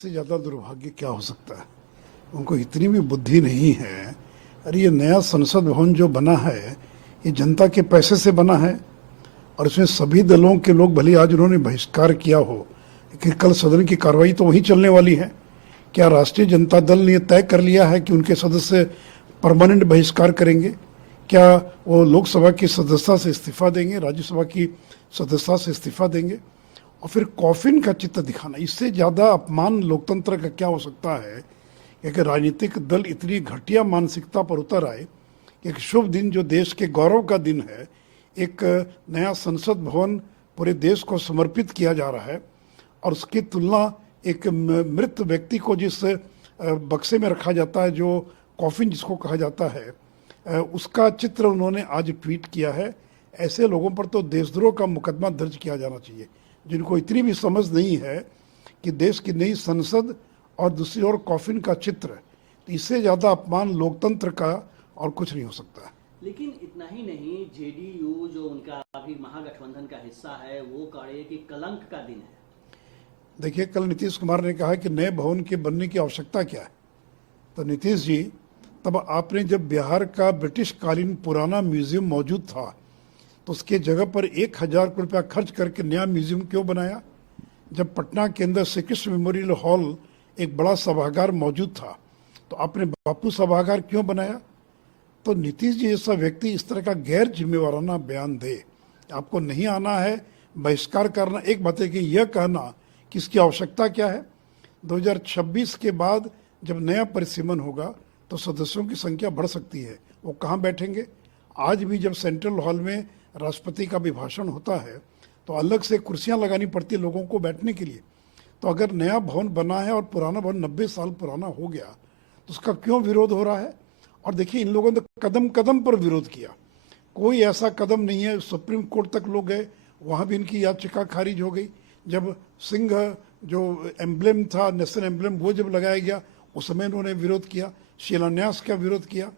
से ज़्यादा दुर्भाग्य क्या हो सकता है। उनको इतनी भी बुद्धि नहीं है। अरे ये नया संसद भवन जो बना है ये जनता के पैसे से बना है और इसमें सभी दलों के लोग, भले आज उन्होंने बहिष्कार किया हो कि कल सदन की कार्रवाई तो वहीं चलने वाली है। क्या राष्ट्रीय जनता दल ने तय कर लिया है कि उनके सदस्य परमानेंट बहिष्कार करेंगे? क्या वो लोकसभा की सदस्यता से इस्तीफा देंगे, राज्यसभा की सदस्यता से इस्तीफा देंगे? और फिर कॉफिन का चित्र दिखाना, इससे ज़्यादा अपमान लोकतंत्र का क्या हो सकता है कि राजनीतिक दल इतनी घटिया मानसिकता पर उतर आए कि एक शुभ दिन जो देश के गौरव का दिन है, एक नया संसद भवन पूरे देश को समर्पित किया जा रहा है और उसकी तुलना एक मृत व्यक्ति को जिस बक्से में रखा जाता है, जो कॉफिन जिसको कहा जाता है, उसका चित्र उन्होंने आज ट्वीट किया है। ऐसे लोगों पर तो देशद्रोह का मुकदमा दर्ज किया जाना चाहिए, जिनको इतनी भी समझ नहीं है कि देश की नई संसद और दूसरी ओर कॉफिन का चित्र, तो इससे ज़्यादा अपमान लोकतंत्र का और कुछ नहीं हो सकता है। लेकिन इतना ही नहीं, जेडीयू जो उनका अभी महागठबंधन का हिस्सा है वो कह रही है कि कलंक का दिन है। देखिए, कल नीतीश कुमार ने कहा कि नए भवन के बनने की आवश्यकता क्या है। तो नीतीश जी, तब आपने जब बिहार का ब्रिटिश कालीन पुराना म्यूजियम मौजूद था तो उसके जगह पर 1,000 करोड़ रुपया खर्च करके नया म्यूजियम क्यों बनाया? जब पटना के अंदर श्री कृष्ण मेमोरियल हॉल एक बड़ा सभागार मौजूद था तो आपने बापू सभागार क्यों बनाया? तो नीतीश जी जैसा व्यक्ति इस तरह का गैर जिम्मेवाराना बयान दे, आपको नहीं आना है, बहिष्कार करना एक बात है, कि यह कहना कि इसकी आवश्यकता क्या है। 2026 के बाद जब नया परिसीमन होगा तो सदस्यों की संख्या बढ़ सकती है, वो कहाँ बैठेंगे? आज भी जब सेंट्रल हॉल में राष्ट्रपति का अभिभाषण होता है तो अलग से कुर्सियां लगानी पड़ती है लोगों को बैठने के लिए। तो अगर नया भवन बना है और पुराना भवन 90 साल पुराना हो गया तो उसका क्यों विरोध हो रहा है? और देखिए, इन लोगों ने कदम कदम पर विरोध किया, कोई ऐसा कदम नहीं है, सुप्रीम कोर्ट तक लोग गए, वहाँ भी इनकी याचिका खारिज हो गई। जब सिंह जो एम्ब्लेम था, नेशनल एम्ब्लेम, वो जब लगाया गया उस समय इन्होंने विरोध किया, शिलान्यास का विरोध किया।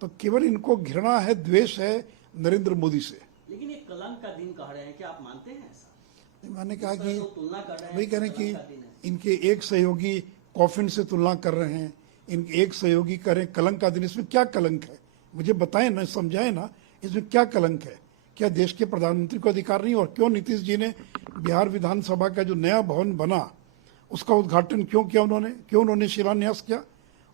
तो केवल इनको घृणा है, द्वेष है नरेंद्र मोदी से। लेकिन ये कलंक का दिन कह रहे हैं, क्या आप मानते हैं ऐसा? मैंने कहा कि तुलना कर रहे हैं, वही कह रहे हैं कि इनके एक सहयोगी कॉफिन से तुलना कर रहे हैं, इनके एक सहयोगी करें कलंक का दिन। इसमें क्या कलंक है? मुझे बताएं ना, समझाएं ना, इसमें क्या कलंक है? क्या देश के प्रधानमंत्री को अधिकार नहीं? और क्यों नीतीश जी ने बिहार विधानसभा का जो नया भवन बना उसका उद्घाटन क्यों किया उन्होंने, क्यों उन्होंने शिलान्यास किया?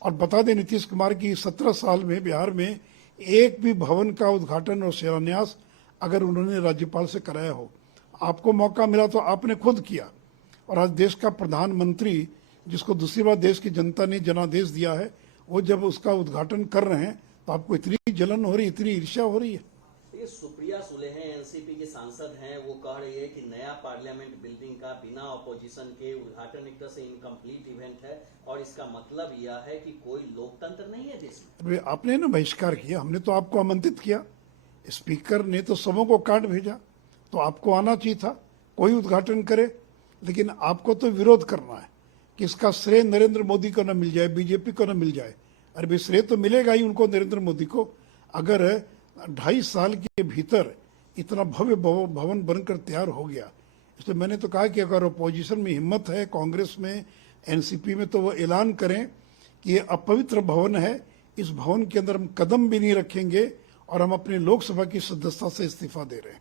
और बता दें, नीतीश कुमार की 17 साल में बिहार में एक भी भवन का उद्घाटन और शिलान्यास अगर उन्होंने राज्यपाल से कराया हो, आपको मौका मिला तो आपने खुद किया। और आज देश का प्रधानमंत्री, जिसको दूसरी बार देश की जनता ने जनादेश दिया है, वो जब उसका उद्घाटन कर रहे हैं तो आपको इतनी जलन हो रही, इतनी ईर्ष्या हो रही है। ये सुप्रिया सुले हैं, एनसीपी के सांसद हैं, वो कह रही है कि नया पार्लियामेंट बिल्डिंग का बिना ऑपोजिशन के उद्घाटन एक तरह से इनकम्प्लीट इवेंट है और इसका मतलब यह है कि कोई लोकतंत्र नहीं है देश में। आपने ना बहिष्कार किया, हमने तो आपको आमंत्रित किया, स्पीकर ने तो सबों को काट भेजा, तो आपको आना चाहिए था, कोई उद्घाटन करे। लेकिन आपको तो विरोध करना है कि इसका श्रेय नरेंद्र मोदी को न मिल जाए, बीजेपी को न मिल जाए। अरे भाई, श्रेय तो मिलेगा ही उनको, नरेंद्र मोदी को। अगर 2.5 साल के भीतर इतना भव्य भवन बनकर तैयार हो गया, इसलिए मैंने तो कहा कि अगर अपोजिशन में हिम्मत है, कांग्रेस में, एनसीपी में, तो वो ऐलान करें कि ये अपवित्र भवन है, इस भवन के अंदर हम कदम भी नहीं रखेंगे और हम अपनी लोकसभा की सदस्यता से इस्तीफा दे रहे हैं।